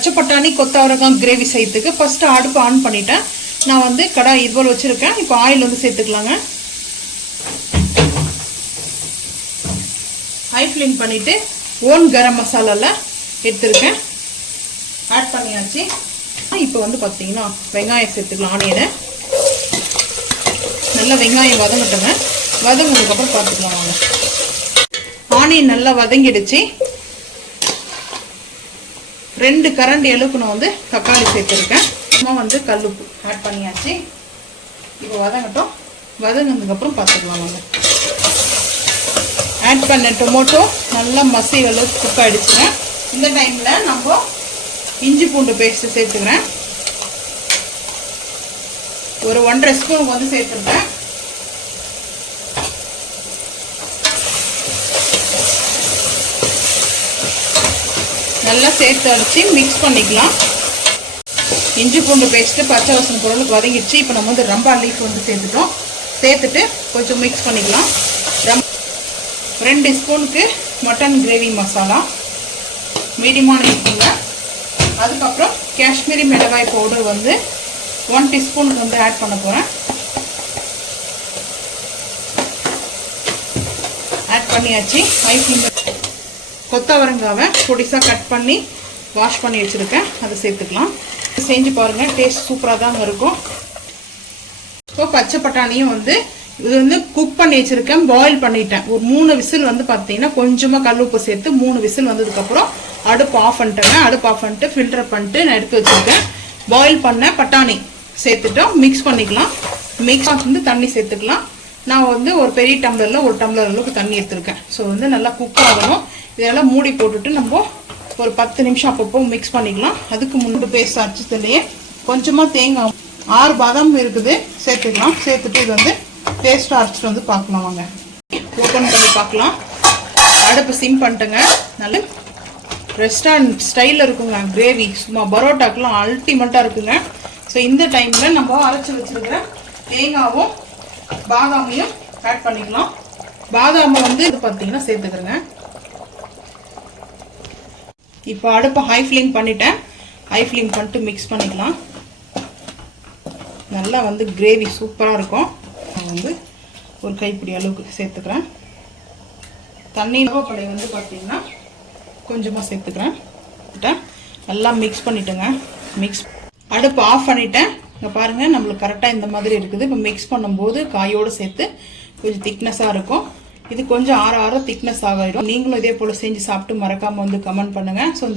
பச்சை பட்டாணி கொத்தவரங்காய் கிரேவி செய்யறதுக்கு ஃபர்ஸ்ட் அடுப்பு ஆன் பண்ணிட்டேன். நான் வந்து கடாய் இது போல் வச்சிருக்கேன். இப்போ ஆயில் வந்து சேர்த்துக்கலாங்க. ஹை ஃப்ளேம் பண்ணிட்டு ஓன் கரம் மசாலால எடுத்துருக்கேன். ஆட் பண்ணியாச்சு. இப்போ வந்து பார்த்தீங்கன்னா வெங்காயம் சேர்த்துக்கலாம். ஆனியனை நல்லா வெங்காயம் வதங்கட்டுங்க. வதங்கினதுக்கப்புறம் பார்த்துக்கலாம் வாங்க. ஆனியன் நல்லா வதங்கிடுச்சு. 2 கரண்டி அளவுக்கு நான் வந்து தக்காளி சேர்த்துருக்கேன். வந்து கல்லுப்பு ஆட் பண்ணியாச்சு. இப்போ வதங்கட்டும். வதங்கினதுக்கப்புறம் பார்த்துக்கலாம் வாங்க. ஆட் பண்ண டொமேட்டோ நல்லா மசி அளவுக்கு குக் ஆகிடுச்சுங்க. இந்த டைமில் நம்ம இஞ்சி பூண்டு பேஸ்ட்டு சேர்த்துக்கிறேன். ஒரு 1.5 ஸ்பூன் வந்து சேர்த்துருக்கேன். நல்லா சேர்த்து அடிச்சு மிக்ஸ் பண்ணிக்கலாம். இஞ்சி பூண்டு பேஸ்ட்டு பச்சை வாசனை பொருளுக்கு வதங்கிடுச்சு. இப்போ நம்ம வந்து ரம்பா லீஃப் வந்து சேர்த்துட்டோம். சேர்த்துட்டு கொஞ்சம் மிக்ஸ் பண்ணிக்கலாம். 2 ஸ்பூனுக்கு மட்டன் கிரேவி மசாலா மீடியமான ஸ்பூன்ல. அதுக்கப்புறம் காஷ்மீரி மிளகாய் பவுடர் வந்து 1 டீஸ்பூனுக்கு வந்து ஆட் பண்ண போகிறேன். ஆட் பண்ணியாச்சு. கொத்தவரங்காவை பொடிசாக கட் பண்ணி வாஷ் பண்ணி வச்சுருக்கேன். அதை சேர்த்துக்கலாம். செஞ்சு பாருங்கள், டேஸ்ட் சூப்பராக தாங்க இருக்கும். இப்போ பச்சை பட்டாணியும் வந்து இது வந்து குக் பண்ணி வச்சுருக்கேன். பாயில் பண்ணிட்டேன். ஒரு 3 விசில் வந்து பார்த்தீங்கன்னா கொஞ்சமாக கல் உப்பு சேர்த்து 3 விசில் வந்ததுக்கப்புறம் அடுப்பு ஆஃப் பண்ணிட்டேங்க. அடுப்பு ஆஃப் பண்ணிட்டு ஃபில்டர் பண்ணிட்டு நான் எடுத்து வச்சுருக்கேன். பாயில் பண்ண பட்டாணி சேர்த்துட்டோம். மிக்ஸ் பண்ணிக்கலாம். மிக்ஸ் வந்து தண்ணி சேர்த்துக்கலாம். நான் வந்து ஒரு பெரிய டம்ளரில் 1 டம்ளர் அளவுக்கு தண்ணி எடுத்துருக்கேன். ஸோ வந்து நல்லா குக் ஆகணும். இதெல்லாம் மூடி போட்டுட்டு நம்ம ஒரு 10 நிமிஷம் அப்பப்போ மிக்ஸ் பண்ணிக்கலாம். அதுக்கு முன்பு பேஸ்ட் அரைச்சதுலேயே கொஞ்சமாக தேங்காய் 6 பாதாம் இருக்குது சேர்த்துக்கலாம். சேர்த்துட்டு இது வந்து பேஸ்ட்டாக அரைச்சிட்டு வந்து பார்க்கலாம் வாங்க. ஓப்பன் பண்ணி பார்க்கலாம். அடுப்பு சிம் பண்ணிட்டுங்க. நல்ல ரெஸ்டாரண்ட் ஸ்டைலில் இருக்குங்க கிரேவி. சும்மா பரோட்டாக்கெலாம் அல்டிமேட்டாக இருக்குங்க. ஸோ இந்த டைமில் நம்ம அரைச்சி வச்சுருக்கிற தேங்காவும் பாதாமையும் ஆட் பண்ணிக்கலாம். பாதாமை வந்து இது பார்த்தீங்கன்னா சேர்த்துக்கிறேங்க. இப்போ அடுப்பை ஹை ஃப்ளேம் பண்ணிட்டேன். ஹை ஃப்ளேம் பண்ணிட்டு மிக்ஸ் பண்ணிக்கலாம். நல்லா வந்து கிரேவி சூப்பராக இருக்கும். நான் வந்து ஒரு கைப்பிடி அளவுக்கு சேர்த்துக்கிறேன். தண்ணி பழைய வந்து பார்த்தீங்கன்னா கொஞ்சமாக சேர்த்துக்கிறேன். நல்லா மிக்ஸ் பண்ணிட்டேங்க. மிக்ஸ் அடுப்பு ஆஃப் பண்ணிட்டேன். இங்கே பாருங்கள், நம்மளுக்கு கரெக்டாக இந்த மாதிரி இருக்குது. இப்போ மிக்ஸ் பண்ணும்போது காயோடு சேர்த்து கொஞ்சம் திக்னஸாக இருக்கும். இது கொஞ்சம் ஆற திக்னஸ் ஆகிடும். நீங்களும் இதே போல் செஞ்சு சாப்பிட்டு மறக்காமல் வந்து கமெண்ட் பண்ணுங்கள். ஸோ இந்த